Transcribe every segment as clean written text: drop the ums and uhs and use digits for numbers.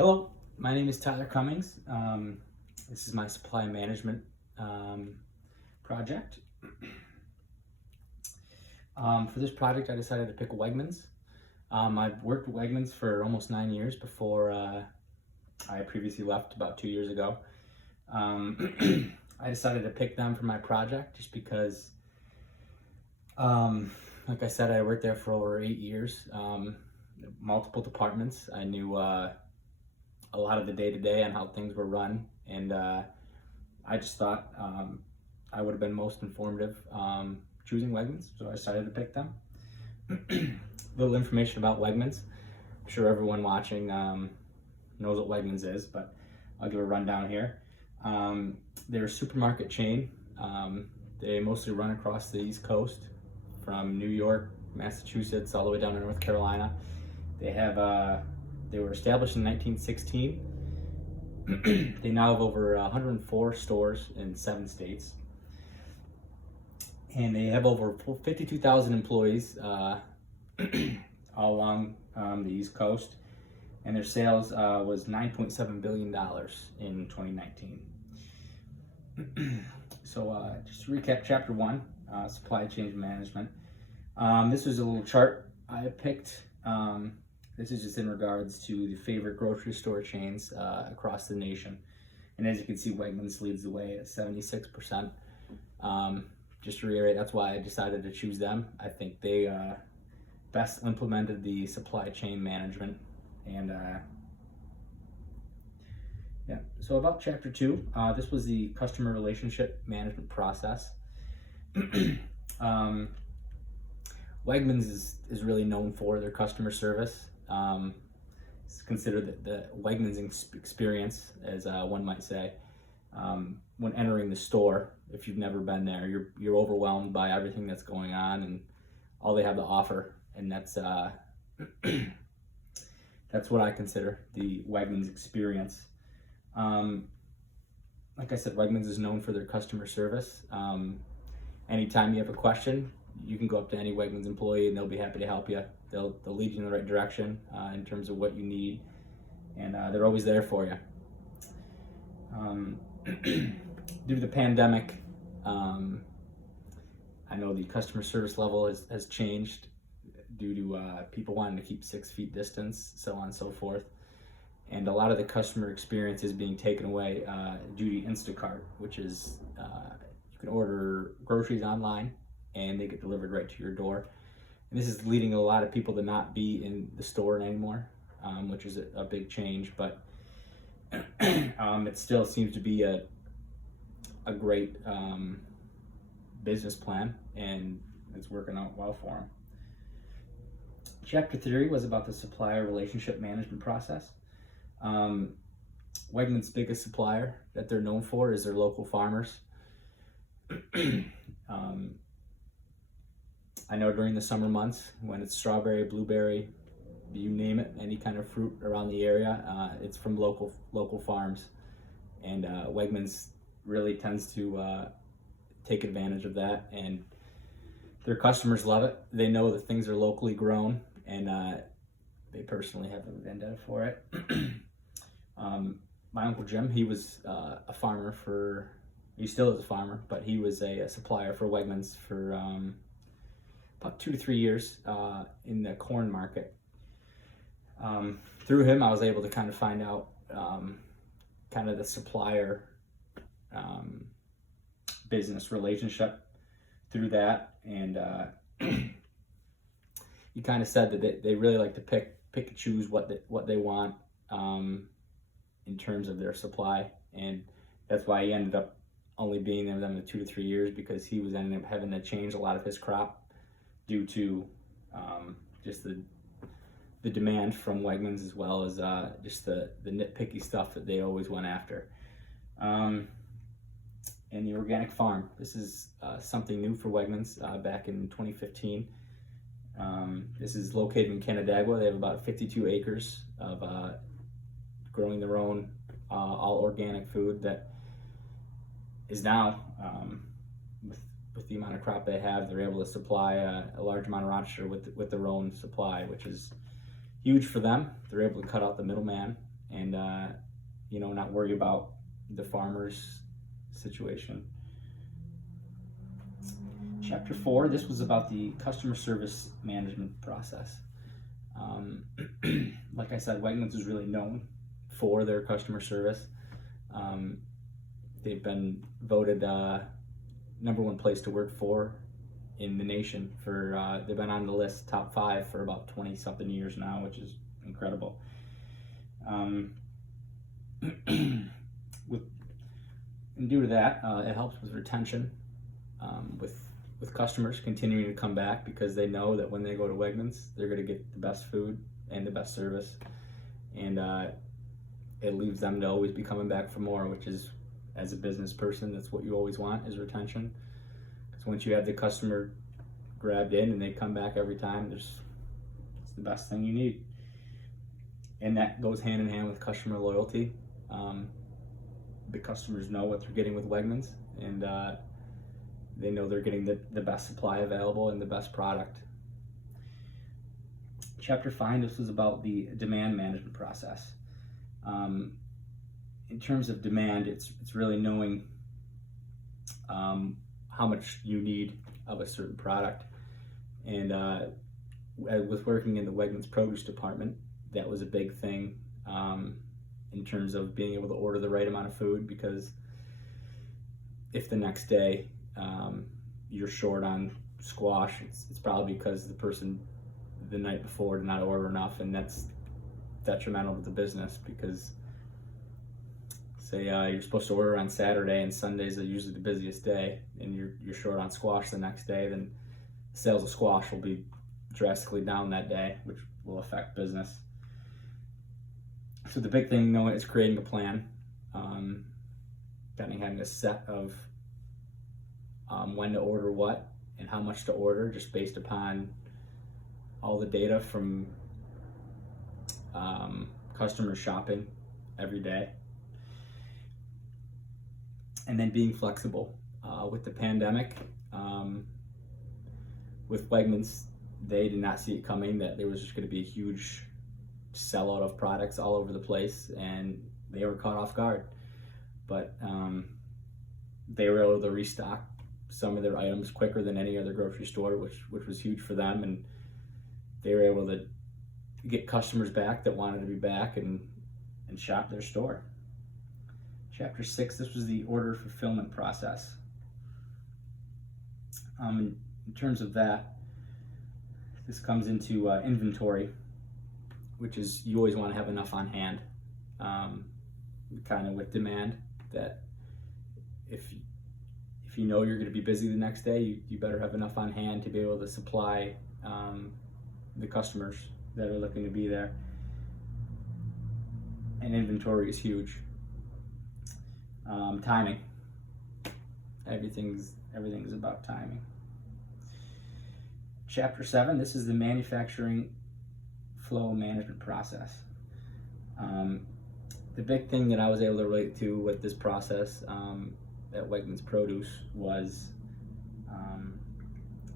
Hello, my name is Tyler Cummings. This is my supply management project. For this project, I decided to pick Wegmans. I've worked with Wegmans for almost 9 years before I previously left about 2 years ago. I decided to pick them for my project just because, like I said, I worked there for over 8 years, multiple departments. I knew a lot of the day-to-day on how things were run, and I just thought I would have been most informative choosing Wegmans, so I decided to pick them. Little information about Wegmans. I'm sure everyone watching knows what Wegmans is, but I'll give a rundown here. They're a supermarket chain. They mostly run across the East Coast, from New York, Massachusetts, all the way down to North Carolina. They were established in 1916. They now have over 104 stores in 7 states. And they have over 52,000 employees all along the East Coast. And their sales was $9.7 billion in 2019. So just to recap chapter 1, supply chain management. This was a little chart I picked. This is just in regards to the favorite grocery store chains across the nation. And as you can see, Wegmans leads the way at 76%. Just to reiterate, that's why I decided to choose them. I think they best implemented the supply chain management. And yeah, so about chapter 2, this was the customer relationship management process. Wegmans is really known for their customer service. It's considered the Wegmans experience, as one might say. When entering the store, if you've never been there, you're overwhelmed by everything that's going on and all they have to offer, and that's that's what I consider the Wegmans experience. Like I said, Wegmans is known for their customer service. Anytime you have a question, you can go up to any Wegmans employee and they'll be happy to help you. They'll lead you in the right direction in terms of what you need, and they're always there for you. Due to the pandemic, I know the customer service level has changed due to people wanting to keep 6 feet distance, so on and so forth. And a lot of the customer experience is being taken away due to Instacart, which is you can order groceries online and they get delivered right to your door. And this is leading a lot of people to not be in the store anymore, which is a big change, but it still seems to be a great business plan, and it's working out well for them. Chapter 3 was about the supplier relationship management process. Wegmans' biggest supplier that they're known for is their local farmers. I know during the summer months, when it's strawberry, blueberry, you name it, any kind of fruit around the area, it's from local farms. And Wegmans really tends to take advantage of that, and their customers love it. They know that things are locally grown, and they personally have a vendetta for it. My Uncle Jim, he was a farmer he still is a farmer, but he was a supplier for Wegmans for about 2 to 3 years in the corn market. Through him, I was able to kind of find out kind of the supplier business relationship through that, and he kind of said that they really like to pick and choose what they want in terms of their supply, and that's why he ended up only being there with them in 2 to 3 years, because he was ending up having to change a lot of his crop due to just the demand from Wegmans, as well as just the nitpicky stuff that they always went after. And the organic farm. This is something new for Wegmans back in 2015. This is located in Canandaigua. They have about 52 acres of growing their own all organic food that is now, with the amount of crop they have, they're able to supply a large amount of Rochester with their own supply, which is huge for them. They're able to cut out the middleman and not worry about the farmer's situation. Chapter 4, this was about the customer service management process. Like I said, Wegmans is really known for their customer service. They've been voted number one place to work for in the nation for, they've been on the list top 5 for about 20 something years now, which is incredible. And due to that, it helps with retention, with customers continuing to come back because they know that when they go to Wegmans, they're going to get the best food and the best service, and it leaves them to always be coming back for more, which is, as a business person, that's what you always want, is retention. Because once you have the customer grabbed in and they come back every time, it's the best thing you need. And that goes hand in hand with customer loyalty. The customers know what they're getting with Wegmans, and they know they're getting the best supply available and the best product. Chapter 5, this was about the demand management process. In terms of demand, it's really knowing how much you need of a certain product. And with working in the Wegmans produce department, that was a big thing in terms of being able to order the right amount of food, because if the next day you're short on squash, it's probably because the person the night before did not order enough, and that's detrimental to the business. Because say you're supposed to order on Saturday, and Sundays are usually the busiest day, and you're short on squash the next day, then sales of squash will be drastically down that day, which will affect business. So the big thing, is creating a plan, having a set of when to order what and how much to order, just based upon all the data from customers shopping every day. And then being flexible. With the pandemic, with Wegmans, they did not see it coming, that there was just going to be a huge sellout of products all over the place, and they were caught off guard. But they were able to restock some of their items quicker than any other grocery store, which was huge for them, and they were able to get customers back that wanted to be back and shop their store. Chapter 6, this was the order fulfillment process. In terms of that, this comes into inventory, which is, you always want to have enough on hand, kind of with demand, that if you know you're going to be busy the next day, you better have enough on hand to be able to supply the customers that are looking to be there. And inventory is huge. Timing. Everything's about timing. Chapter 7, this is the manufacturing flow management process. The big thing that I was able to relate to with this process at Wegmans Produce was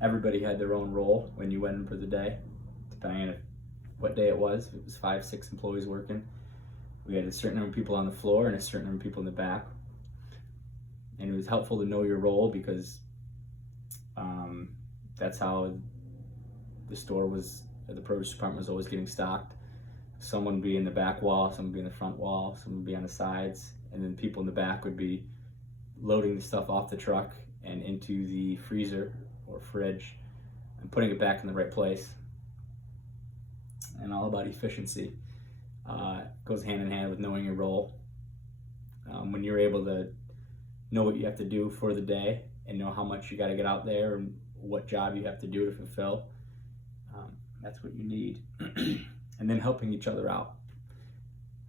everybody had their own role when you went in for the day, depending on what day it was. If it was 5-6 employees working, we had a certain number of people on the floor and a certain number of people in the back. And it was helpful to know your role, because that's how the produce department was always getting stocked. Someone would be in the back wall, someone would be in the front wall, someone would be on the sides, and then people in the back would be loading the stuff off the truck and into the freezer or fridge and putting it back in the right place. And all about efficiency. Goes hand in hand with knowing your role. When you're able to know what you have to do for the day and know how much you got to get out there and what job you have to do to fulfill, that's what you need. And then helping each other out.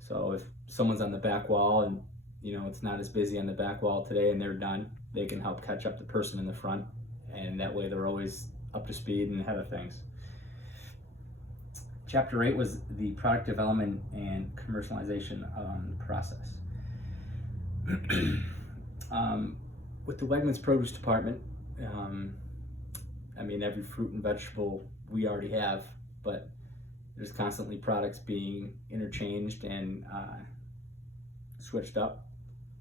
So if someone's on the back wall and it's not as busy on the back wall today and they're done, they can help catch up the person in the front, and that way they're always up to speed and ahead of things. Chapter 8 was the product development and commercialization process. With the Wegmans Produce Department, every fruit and vegetable we already have, but There's constantly products being interchanged and switched up.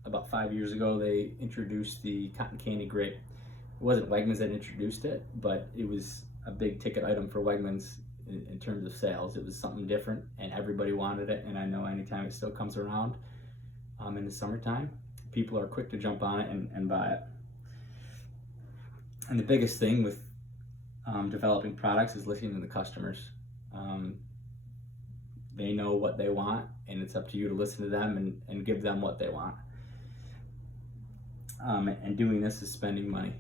About 5 years ago, they introduced the cotton candy grape. It wasn't Wegmans that introduced it, but it was a big ticket item for Wegmans in terms of sales. It was something different, and everybody wanted it. And I know anytime it still comes around in the summertime, people are quick to jump on it and buy it. And the biggest thing with developing products is listening to the customers. They know what they want, and it's up to you to listen to them and give them what they want. And doing this is spending money.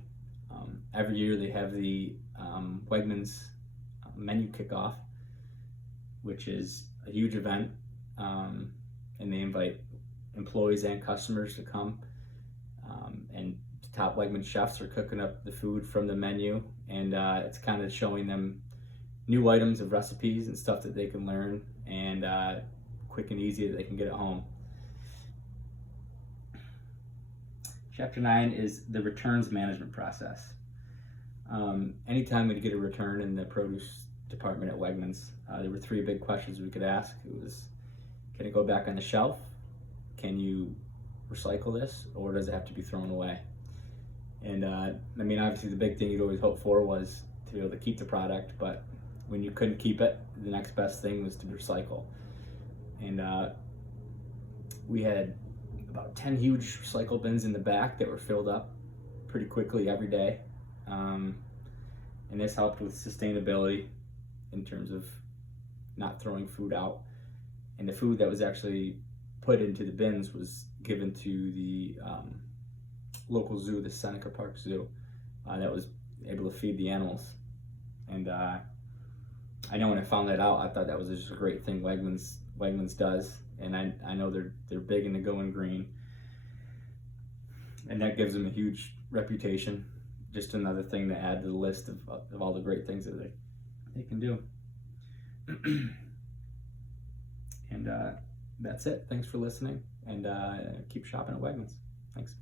Every year they have the Wegmans menu kickoff, which is a huge event, and they invite employees and customers to come, and top Wegmans chefs are cooking up the food from the menu, and it's kind of showing them new items of recipes and stuff that they can learn, and quick and easy that they can get at home. Chapter 9 is the returns management process. Anytime we'd get a return in the produce department at Wegmans, there were 3 big questions we could ask. It was, can it go back on the shelf? Can you recycle this, or does it have to be thrown away? And obviously the big thing you'd always hope for was to be able to keep the product, but when you couldn't keep it, the next best thing was to recycle. And we had about 10 huge recycle bins in the back that were filled up pretty quickly every day. And this helped with sustainability in terms of not throwing food out. And the food that was actually put into the bins was given to the local zoo, the Seneca Park Zoo, that was able to feed the animals. And I know when I found that out, I thought that was just a great thing Wegmans does. And I know they're big into going green, and that gives them a huge reputation. Just another thing to add to the list of all the great things that they can do. And that's it. Thanks for listening, and keep shopping at Wegmans. Thanks.